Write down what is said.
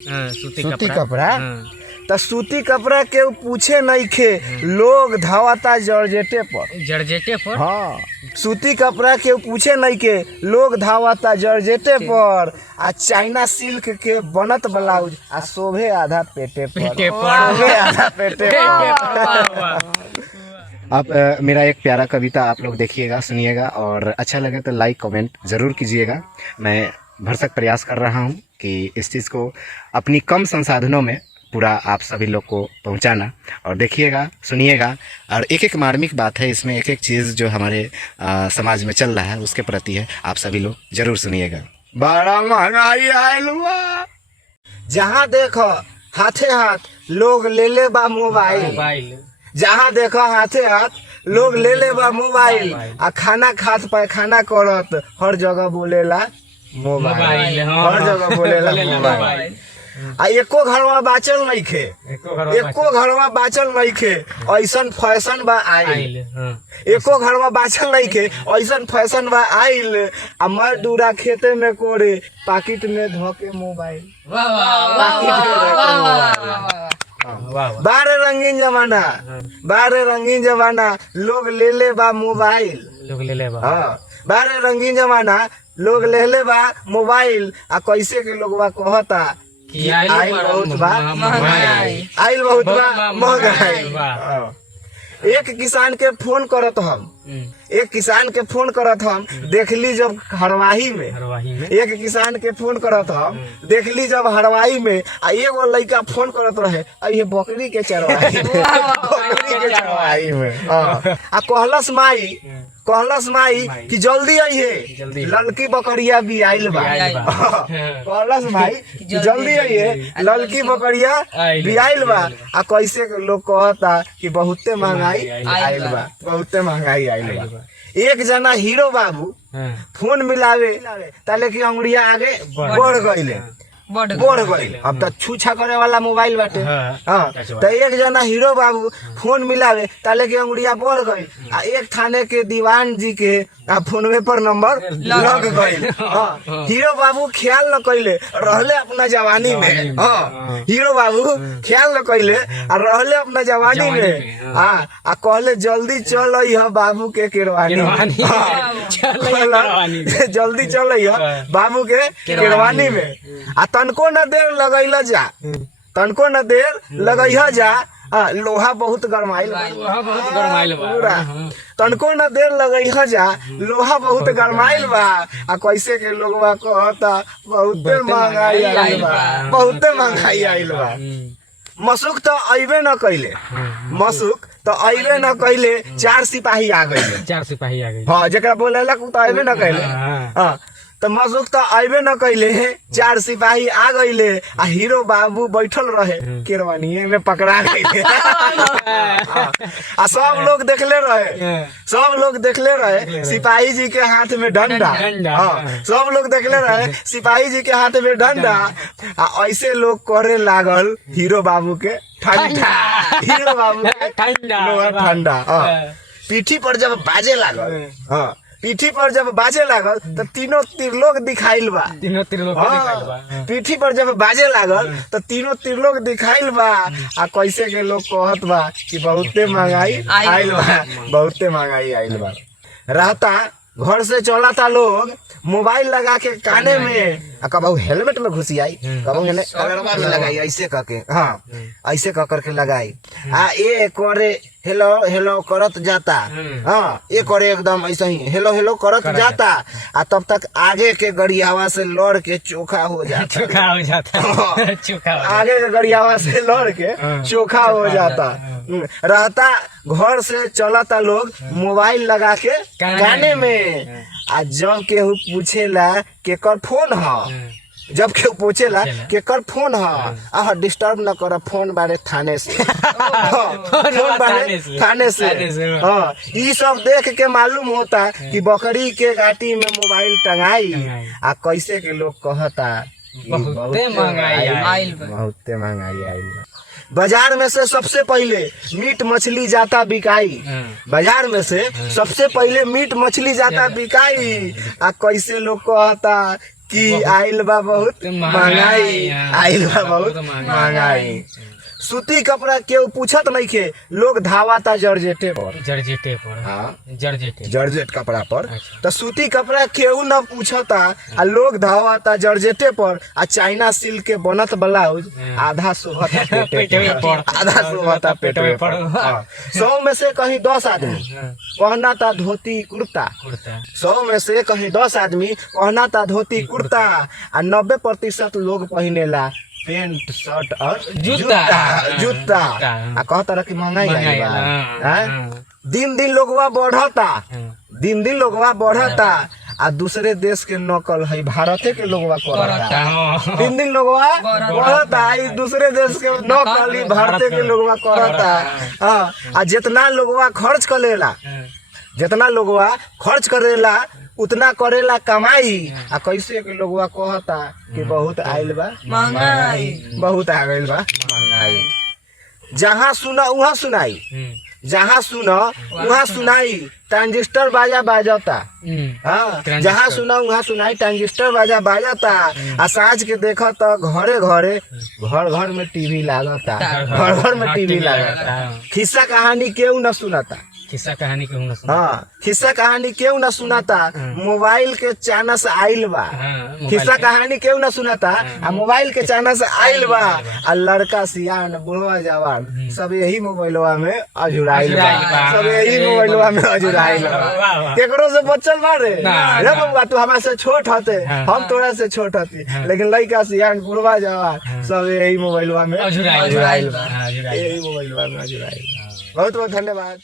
सूती कपड़ा तो सूती कपड़ा के पूछे नहीं खे लोग धावता जॉर्जेटे पर। हाँ, सूती कपड़ा के पूछे नहीं के लोग धावता जॉर्जेटे पर आ चाइना सिल्क के बनत ब्लाउज आ शोभे आधा पेटे पर। आधा पेटे पर। अब मेरा एक प्यारा कविता आप लोग देखिएगा, सुनिएगा और अच्छा लगे तो लाइक कमेंट ज़रूर कीजिएगा। मैं भरसक प्रयास कर रहा हूँ कि इस चीज़ को अपनी कम संसाधनों में पूरा आप सभी लोग को पहुंचाना, और देखिएगा, सुनिएगा। और एक एक मार्मिक बात है इसमें, एक एक चीज़ जो हमारे समाज में चल रहा है उसके प्रति है, आप सभी लोग जरूर सुनिएगा। बड़ा महंगाई आयल हुआ, जहाँ देखो हाथे हाथ लोग ले ले बा मोबाइल। जहाँ देखो हाथे हाथ लोग ले ले बा मोबाइल आ खाना खात पैखाना करत हर जगह बोलेला मोबाइल। हर जगह बोलेला मोबाइल। आ एको घरवा बाचल नहीं खे, एको घरवा बाचल नहीं खे ऐसन फैशन बा आइल। एको घरवा बाचल नहीं खे ऐसन फैशन बा आइल। आ मजदूरा खेते में कोरे पाकिट में धोके मोबाइल। बारे रंगीन जमाना, बारे रंगीन जमाना लोग ले ले बा मोबाइल। लोग ले ले बा, हाँ, बारे रंगीन जमाना लोग ले ले बा मोबाइल। आ कैसे के लोगवा कहता कि आइल बहुत बा महंगाई, आइल बहुत बा महंगाई। एक किसान के फोन करत हम, एक किसान के फोन करत हम देखली जब हरवाही में, एक किसान के फोन करत हम देखली जब हरवाही में आ एगो लड़का फोन करत रहे ये बकरी के चरवाही में, बकरी के चरवाही में। आ कहलस माई कि जल्दी आइए ललकी बकरिया भी आइल बा। कहलस माई कि जल्दी आइए ललकी बकरिया भी आइल बा। आ कैसे के लोग कहता कि बहुते महंगाई आइल बा, बहुते महंगाई आइल बा। एक जना हीरो बाबू फोन मिलावे ताले की अंगुरिया आगे बढ़ गईले, बढ़ गई। अब तो छूछा करे वाला मोबाइल बाटे। हाँ, तो एक जना हीरो बाबू फोन मिलावे ताले की अंगुरिया बढ़ गई। आ एक थाने के दीवान जी के फोनवे पर नंबर लग गई। हाँ, हीरो बाबू ख्याल न कैले रहले अपना जवानी में। हाँ, हीरो बाबू ख्याल न कैले रहले अपना जवानी में। हाँ, आ कहले जल्दी चल बाबू के केरवानी, जल्दी चल बाबू के केरवानी में। आ तनको न देर लगैला जा, तनको न देर लगैहा जा। लोहा बहुत गरमाइल बा, तनको न देर लगैहा जा लोहा बहुत गरमाइल बा। आ कैसे के लोगवा कहता बहुते महंगाई आइल बा, बहुते महंगाई आइल बा। मसुक तो अइबे न कैले, मसुक तो अइबे न कैले, 4 सिपाही आ गए, 4 सिपाही आ गए। हाँ, जरा बोलेला तो अइबे न कैले। हाँ, तो मसुक तो अइबे न कैले, 4 सिपाही आ गईले। आ हीरो बाबू बैठल रहे केरवानी में पकड़ा गईले। आ सब लोग देखले रहे, सब लोग देखले रहे सिपाही जी के हाथ में डंडा। हाँ, सब लोग देखले रहे सिपाही जी के हाथ में डंडा। आ ऐसे लोग करे लागल हीरो बाबू के ठंडा, हीरो बाबू के ठंडा। पीठी पर जब बाजे लागल, हाँ, पीठी पर जब बाजे लागल तो तीनों त्रिलोक दिखाइल बा, तीनों त्रिलोक दिखाइल बा। पीठी पर जब बाजे लागल तो तीनों त्रिलोक दिखाइल बा। आ कैसे के लोग कहत बा कि बहुते महंगाई आइल बा, बहुते महंगाई आइल बा। रहता घर से चला था लोग मोबाइल लगा के काने में, कबू हेलमेट में घुसियाई, कबू कलरवा में लगाई, ऐसे करके। हाँ, ऐसे कर के लगाई। ये करे हेलो हेलो करत जाता। हाँ, ये करे एकदम ऐसे ही हेलो हेलो करत जाता। आ तब तक आगे के गड़ियावा से लड़ के चोखा हो जाता, चोखा हो जाता। आगे के गड़ियावा से लड़ के चोखा हो जाता। रहता घर से चलता लोग मोबाइल लगा के काने में। आ जब केहू पूछेला केकर फोन है, जब केहू पूछेला केकर फोन है, डिस्टर्ब न कर, फोन बारे थाने से, फोन बारे थाने से। हाँ, ये सब देख के मालूम होता कि बकरी के गाटी में मोबाइल टंगाई। आ कैसे के लोग कहता बहुते महंगाई आइल, बहुते महंगाई आइल। बाजार में से सबसे पहले मीट मछली जाता बिकाई, बाजार में से सबसे पहले मीट मछली जाता बिकाई। आ कैसे लोग कहता कि आइल बा बहुत महंगाई, आइल बा बहुत महंगाई। सूती कपड़ा केहू पूछत नहीं के, लोग धावाता जर्जेटे पर, जर्जेटे पर। हाँ जर्जेट कपड़ा पर। अच्छा। तो सूती कपड़ा केहू न पूछता आ लोग धावाता जर्जेटे पर। आ चाइना सिल्क के बनत ब्लाउज आधा शोभता पेटे पर, आधा शोभता पेटे पर। 100 में से कहीं 10 आदमी पहना था धोती कुर्ता, 100 में से कहीं 10 आदमी पहना था धोती कुर्ता, आ 90% लोग पहनेला पेंट शर्ट और जूता। आ कहता रहा कि महंगाई आइल बा। दिन दिन लोगवा बढ़ता, दिन दिन लोगवा बढ़ता। आ दूसरे देश के नकल है भारते के लोगवा करता। दिन दिन लोगवा बढ़ता, दूसरे देश के नकल ही भारते के लोगवा करता। आ जितना लोगवा खर्च करेला, जितना लोगवा खर्च करेला उतना करेला कमाई। आ कैसे के लोगवा कहता कि बहुत आइल बा महंगाई, बहुत आ गइल बा महंगाई। जहाँ सुना वहाँ सुनाई, जहाँ सुना वहाँ सुनाई, ट्रांजिस्टर बाजा बाजता। हाँ, जहाँ सुना वहाँ सुनाई, ट्रांजिस्टर बाजा बाजता। आ साँझ के देखा तो घरे घरे घर घर में टीवी लागता, घर घर में टीवी लागता। खिस्सा कहानी केहू न सुनाता, किस्सा कहानी केहू न सुनाता। हाँ, खिस्सा कहानी केहू न सुनाता, मोबाइल के चानस आइल बा। खिस्सा कहानी केहू न सुनाता, आ मोबाइल के चानस आइल बा। आ लड़का सियान बुढ़वा जवान सब यही मोबाइलवा में अजुराइल बा, सब यही मोबाइलवा में अजुराइल बा। केकरो से बचल बा रे बबुआ, तू हमरा से छोट हते, हम तोरा से छोट हती, लेकिन लड़का सियान बुढ़वा जवान सब यही मोबाइलवा में अजुराइल बा, यही मोबाइलवा में अजुराइल। बहुत बहुत धन्यवाद।